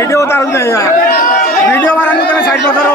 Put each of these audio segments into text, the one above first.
Video उतार video वाला side में करो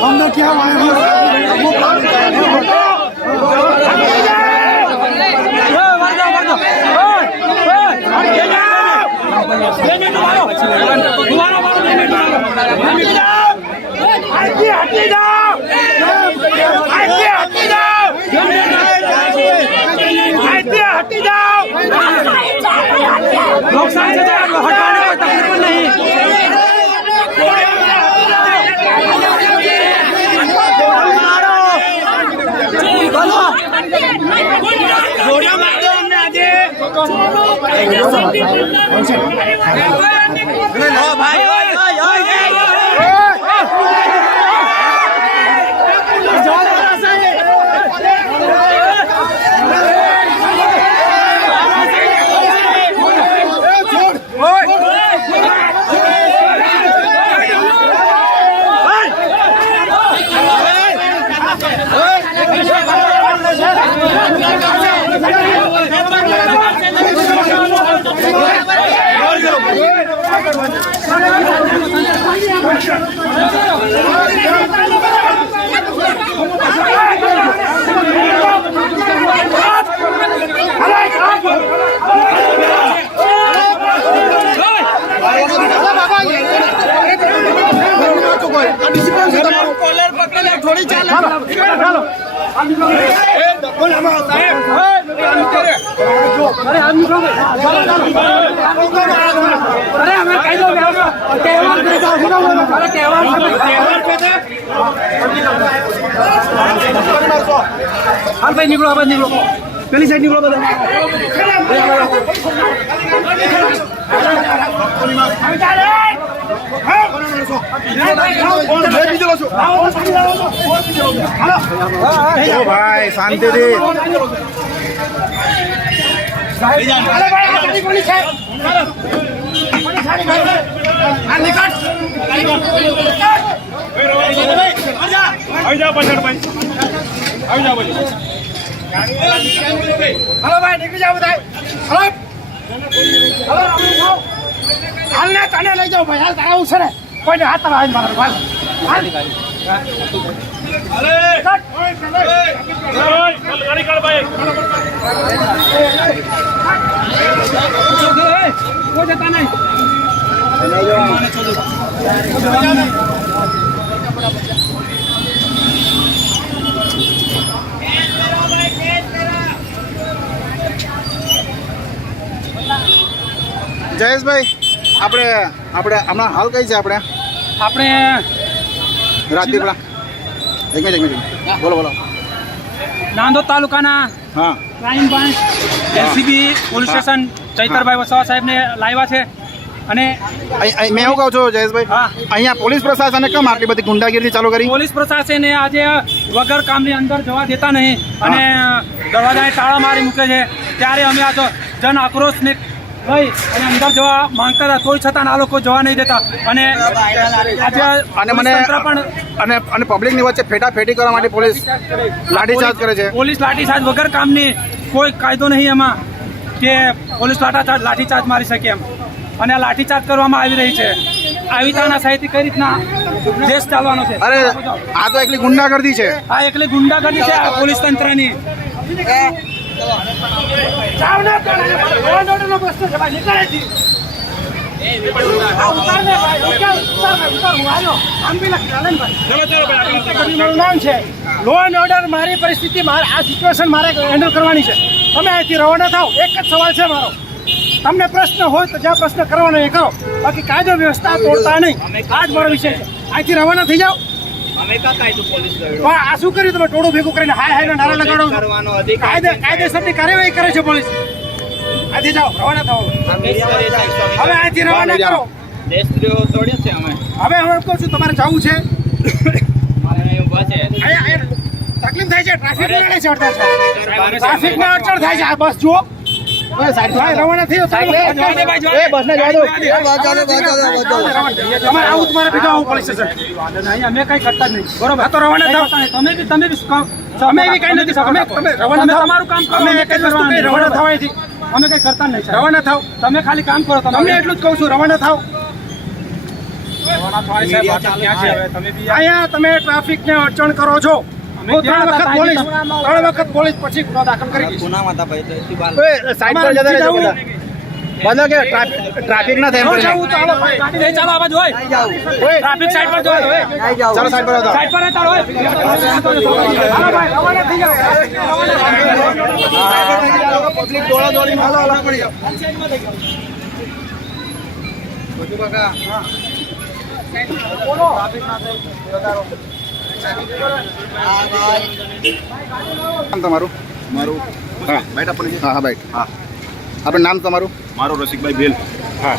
हमने क्या थोड़ी चाल निकलो निकलो પેલી સાઈડ નીકળો બધા ભાઈ શાંતિથી આવી જાઓ પાછળ ભાઈ આવી જાઓ ભાઈ હલો ભાઈ નીકળી જાઓ બધા હલો હલો હાલને તને લઈ જાઓ ભાઈ હાલ આવું છે ને કોઈને હાથ આવી મારો ભાઈ હાલ ગાડી કાઢ ભાઈ કોઈ જતા નહીં જયેશભાઈ આપણે હમણાં હાલ કઈ છે આપણે રાજપીપળા એક મિનિટ બોલો નાંદોદ તાલુકાના હા crime branch LCB police station Chaitarbhai Vasava સાહેબને લાવ્યા છે અને મેં એવું કહું છું જયેશભાઈ હા. અહીંયા પોલીસ પ્રશાસને કેમ આટલી બધી ગુંડાગીરી ચાલુ કરી પોલીસ પ્રશાસને આજે વગર કામની અંદર જવા દેતા નહીં અને દરવાજાને તાળા મારી મૂકે છે ત્યારે અમે આ તો જન આક્રોશને લઈ અને અંદર જવા માંગતા હતા તોય છતાં આ લોકો જવા નહીં દેતા અને આજે અને મને પોલીસ તંત્ર પણ અને પબ્લિકની વચ્ચે ફેટાફેટી કરવા માટે પોલીસ લાઠીચાર્જ કરે છે પોલીસ લાઠીચાર્જ વગર કામની કોઈ કાયદો નહીં એમાં કે પોલીસ લાઠીચાર્જ મારી શકે એમ અને આ લાઠીચાર્જ કરવામાં આવી રહી છે આવી તાના સાહિત્ય કઈ રીતના દેશ ચાલવાનો છે અરે આ તો એકલી ગુંડાગર્દી છે આ એકલી ગુંડાગર્દી છે આ પોલીસ તંત્રની નામ છે લો એન્ડ ઓર્ડર મારી પરિસ્થિતિ આ સિચ્યુએશન મારે હેન્ડલ કરવાની છે તમે અહીંથી રવાના થાવ એક જ સવાલ છે મારો તમને પ્રશ્ન હોય તો જ્યાં પ્રશ્ન કરવાનો એ કરો બાકી કાયદો વ્યવસ્થા તોડતા નહીં આ જ મારો વિષય છે અહીંથી રવાના થઈ જાઓ આ શું કર્યું તમે ટોળું ભેગું કરીને હાય નારા લગાડો કાયદેસરની કાર્યવાહી કરે છે પોલીસ અહીંથી જાઓ રવાના થાઓ હવે અહીંથી રવાના કરો હવે હું કહું છું તમારે જવું છે તકલીફ થાય છે ટ્રાફિક ને અડચણ થાય છે આ બસ જુઓ રવાના થયો તમારે આવું તમારે ભેગા આવું પોલીસ સ્ટેશન અમે કઈ કરતા જ નહીં બરોબર તો રવાના થાવ તમે બી કઈ નથી તમે તમારું કામ કરો અમે કઈ વસ્તુ કઈ રવાના થાવ અહીંથી અમે કઈ કરતા નહીં રવાના થાવ તમે ખાલી કામ કરો તમને એટલું જ કહું છું રવાના થાવ અહીંયા તમે ટ્રાફિક ને અડચણ કરો છો 3 વખત પોલીસ પછી ગુનો દાખલ કરી સાઈડ પર જતા રહેજો બધા કે ટ્રાફિક ના થાય ચાલો આવાજ હોય ટ્રાફિક સાઈડ પર જવા દો ચાલો સાઈડ પર સાઈડ પર રહેતા હોય હાલો ભાઈ રવાના થઈ જાઓ પબ્લિક દોડા દોડી હાલો હાલો પડી જાઓ સાઈડમાં થઈ જાઓ બધું કાકા બોલો ટ્રાફિક ના થાય વધારો તમારું મારું હા બેઠા પણ હા બાઈટ હા આપણે નામ તમારું મારું રસિકભાઈ ભેલ હા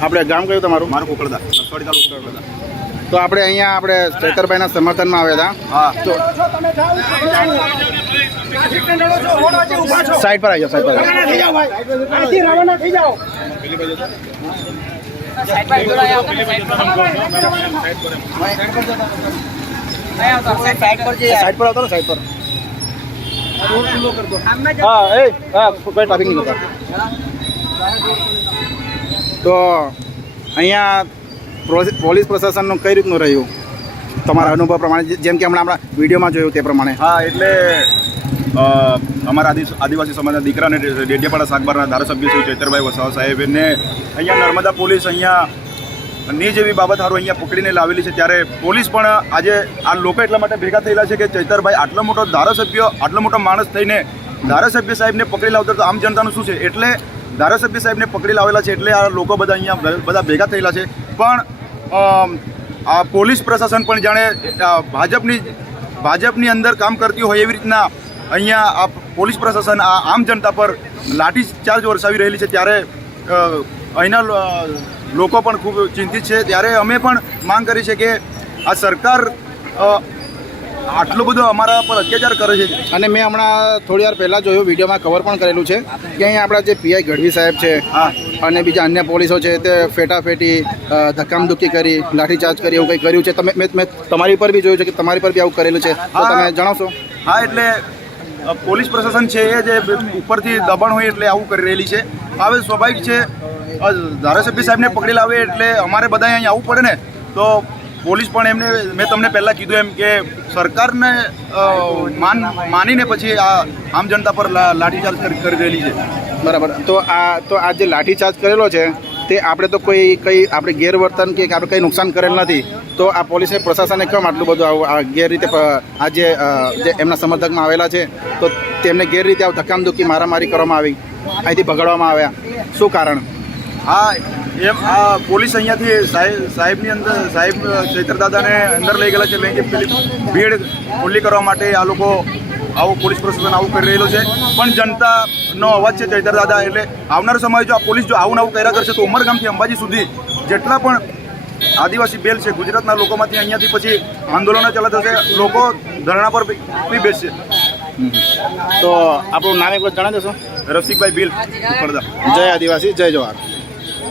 આપણે ગામ કયું તમારું મારું કોકળદા નસવાડી તાલુકો કોકળદા તો આપણે અહીંયા આપણે ચૈતરભાઈના સમર્થનમાં આવ્યા હા હતા તો સાઈડ પર આવી જાઓ સાઈડ પર રવાના થઈ જાઓ સાઈડ પર આવતો ને સાઈડ પર હા કોઈ ટ્રાફિક નહીં કરતા તો અહીંયા પોલીસ પ્રશાસનનું કઈ રીતનું રહ્યું તમારા અનુભવ પ્રમાણે જેમ કે હમણાં આપણા વિડીયોમાં જોયું તે પ્રમાણે હા એટલે અમારા આદિવાસી સમાજના દીકરાને ડેડિયાપાડા શાકબારના ધારાસભ્ય શ્રી ચૈતરભાઈ વસાવા સાહેબને અહીંયા નર્મદા પોલીસ અહીંયા ની જેવી બાબત સારું અહીંયા પકડીને લાવેલી છે ત્યારે પોલીસ પણ આજે આ લોકો એટલા માટે ભેગા થયેલા છે કે ચૈતરભાઈ આટલો મોટો ધારાસભ્ય આટલો મોટો માણસ થઈને ધારાસભ્ય સાહેબને પકડી લાવતો તો આમ જનતાનું શું છે એટલે ધારાસભ્ય સાહેબને પકડી લાવેલા છે એટલે આ લોકો બધા અહીંયા બધા ભેગા થયેલા છે પણ આ પોલીસ પ્રશાસન પણ જાણે ભાજપની અંદર કામ કરતી હોય એવી રીતના અહીંયા આ પોલીસ પ્રશાસન આ આમ જનતા પર લાઠીચાર્જ વરસાવી રહેલી છે ત્યારે અહીંના લોકો પણ ખૂબ ચિંતિત છે. ત્યારે અમે પણ માંગ કરી છે કે આ સરકાર આટલો બધો અમારા પર અત્યાચાર કરે છે. અને મેં હમણાં થોડી વાર પહેલાં જોયું, વિડીયોમાં કવર પણ કરેલું છે કે અહીંયા આપણા જે પીઆઈ ગઢવી સાહેબ છે અને બીજા અન્ય પોલીસો છે તે ફેટાફેટી ધક્કામધુક્કી કરી, લાઠીચાર્જ કરી, એવું કંઈ કર્યું છે. મેં તમારી પર બી જોયું છે કે તમારી પર બી આવું કરેલું છે, તો તમે જણાવશો? હા, એટલે પોલીસ પ્રશાસન છે એ જે ઉપરથી દબાણ હોય એટલે આવું કરી રહેલી છે. હવે સ્વાભાવિક છે, ધારાસભ્ય સાહેબને પકડી લાવે એટલે અમારે બધા અહીં આવવું પડે ને. તો પોલીસ પણ એમને મેં તમને પહેલાં કીધું એમ કે સરકારને માનીને પછી આ આમ જનતા પર લાઠીચાર્જ કરી રહેલી છે. બરાબર. તો આ જે લાઠીચાર્જ કરેલો છે તે આપણે તો કંઈ આપણે ગેરવર્તન કે આપણે કંઈ નુકસાન કરેલ નથી, તો આ પોલીસે પ્રશાસને કેમ આટલું બધું આ ગેરરીતે આ જે એમના સમર્થકમાં આવેલા છે તો તેમને ગેરરીતે આવું ધક્કામધુક્કી મારામારી કરવામાં આવી, અહીંથી ભગાડવામાં આવ્યા, શું કારણ? હા, એમ આ પોલીસ અહીંયાથી સાહેબની અંદર સાહેબ ચૈતરદાદાને અંદર લઈ ગયેલા છે. મેં કે પેલી ભીડ ખુલ્લી કરવા માટે આ લોકો આવું પોલીસ પ્રશાસન આવું કરી રહેલું છે. પણ જનતાનો અવાજ છે ચૈતરદાદા, એટલે આવનારો સમય જો આ પોલીસ જો આવું કર્યા કરશે તો ઉમરગામથી અંબાજી સુધી જેટલા પણ આદિવાસી બેલ છે ગુજરાતના લોકોમાંથી અહીંયાથી પછી આંદોલનો ચાલુ થશે, લોકો ધરણા પર બી બેસશે. તો આપણું નામ એક વાર જણાવી દેશો? રસિકભાઈ ભીલ, પડદા. જય આદિવાસી, જય જવાહર.